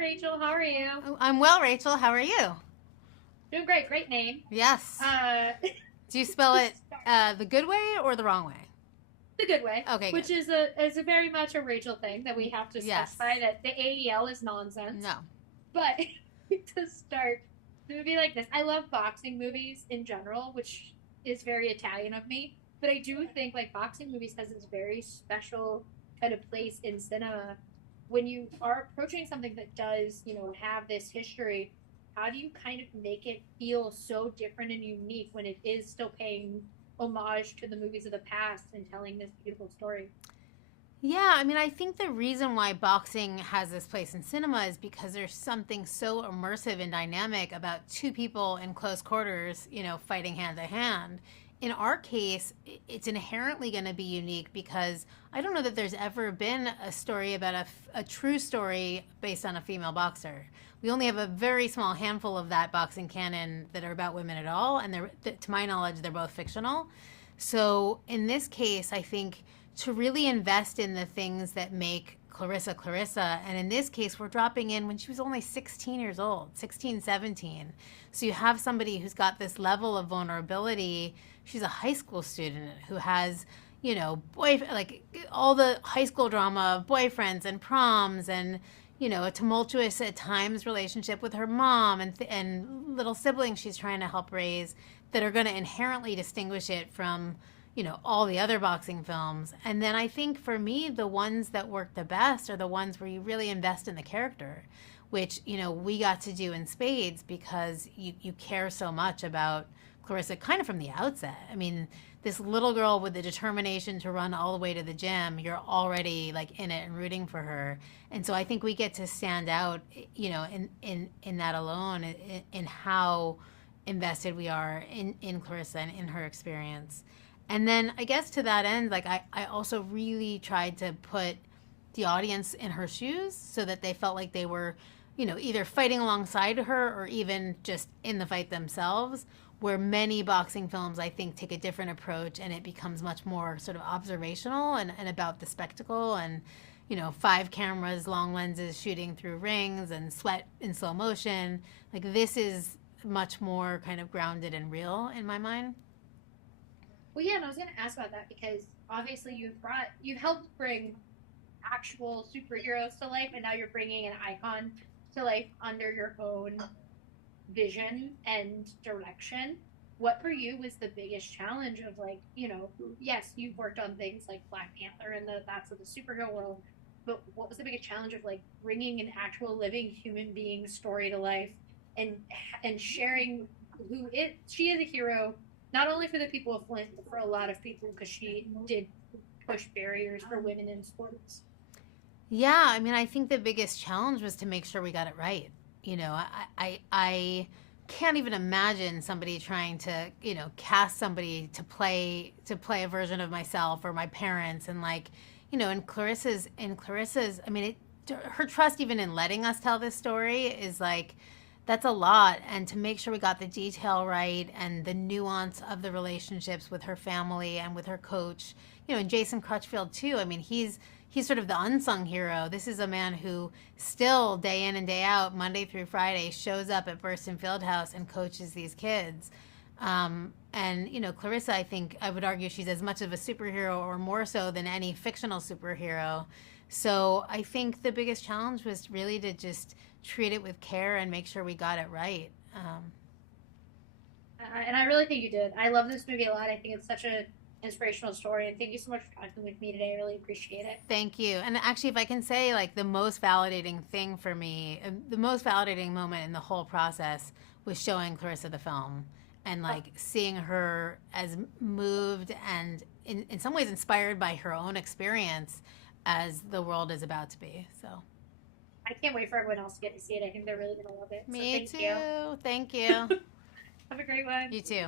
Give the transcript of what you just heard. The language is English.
Rachel. How are you? I'm well, Rachel. How are you? Doing great. Great name. Yes. Do you spell it the good way or the wrong way? The good way. Okay, Which good. is a very much a Rachel thing that we have to Yes. specify that the AEL is nonsense. No. But to start, the movie like this, I love boxing movies in general, which is very Italian of me. But I do think like boxing movies has this very special kind of place in cinema when you are approaching something that does, have this history. How do you kind of make it feel so different and unique when it is still paying homage to the movies of the past and telling this beautiful story? Yeah, I mean, I think the reason why boxing has this place in cinema is because there's something so immersive and dynamic about two people in close quarters, fighting hand to hand. In our case, it's inherently going to be unique because I don't know that there's ever been a story about a true story based on a female boxer. We only have a very small handful of that boxing canon that are about women at all, and to my knowledge, they're both fictional. So in this case, I think to really invest in the things that make Claressa Claressa, and in this case, we're dropping in when she was only 16 years old, 16, 17. So you have somebody who's got this level of vulnerability. She's a high school student who has, like all the high school drama of boyfriends and proms and, a tumultuous at times relationship with her mom and little siblings she's trying to help raise that are going to inherently distinguish it from, all the other boxing films. And then I think for me, the ones that work the best are the ones where you really invest in the character, which, we got to do in spades because you care so much about Claressa kind of from the outset. I mean, this little girl with the determination to run all the way to the gym, you're already like in it and rooting for her. And so I think we get to stand out, in that alone, in how invested we are in Claressa and in her experience. And then I guess to that end, like I also really tried to put the audience in her shoes so that they felt like they were, either fighting alongside her or even just in the fight themselves, where many boxing films, I think, take a different approach and it becomes much more sort of observational and about the spectacle and, 5 cameras, long lenses shooting through rings and sweat in slow motion. Like this is much more kind of grounded and real in my mind. Well, yeah, and I was going to ask about that because obviously you've helped bring actual superheroes to life, and now you're bringing an icon to life under your own vision and direction. What for you was the biggest challenge of like, yes, you've worked on things like Black Panther and that's of the superhero world, but what was the biggest challenge of like bringing an actual living human being story to life and sharing she is a hero not only for the people of Flint, but for a lot of people because she did push barriers for women in sports. Yeah, I mean, I think the biggest challenge was to make sure we got it right. I can't even imagine somebody trying to, cast somebody to play a version of myself or my parents and like, in Claressa's, I mean, her trust even in letting us tell this story is like, that's a lot. And to make sure we got the detail right and the nuance of the relationships with her family and with her coach, and Jason Crutchfield too. I mean, he's sort of the unsung hero. This is a man who still day in and day out, Monday through Friday, shows up at Burston Fieldhouse and coaches these kids. And, Claressa, I think I would argue she's as much of a superhero or more so than any fictional superhero. So I think the biggest challenge was really to just treat it with care and make sure we got it right. And I really think you did. I love this movie a lot. I think it's such an inspirational story. And thank you so much for talking with me today. I really appreciate it. Thank you. And actually, if I can say, like, the most validating thing for me, the most validating moment in the whole process was showing Claressa the film and, like, seeing her as moved and in some ways inspired by her own experience as the world is about to be. So I can't wait for everyone else to get to see it. I think they're really going to love it. Me so too. Thank you. Have a great one. You too.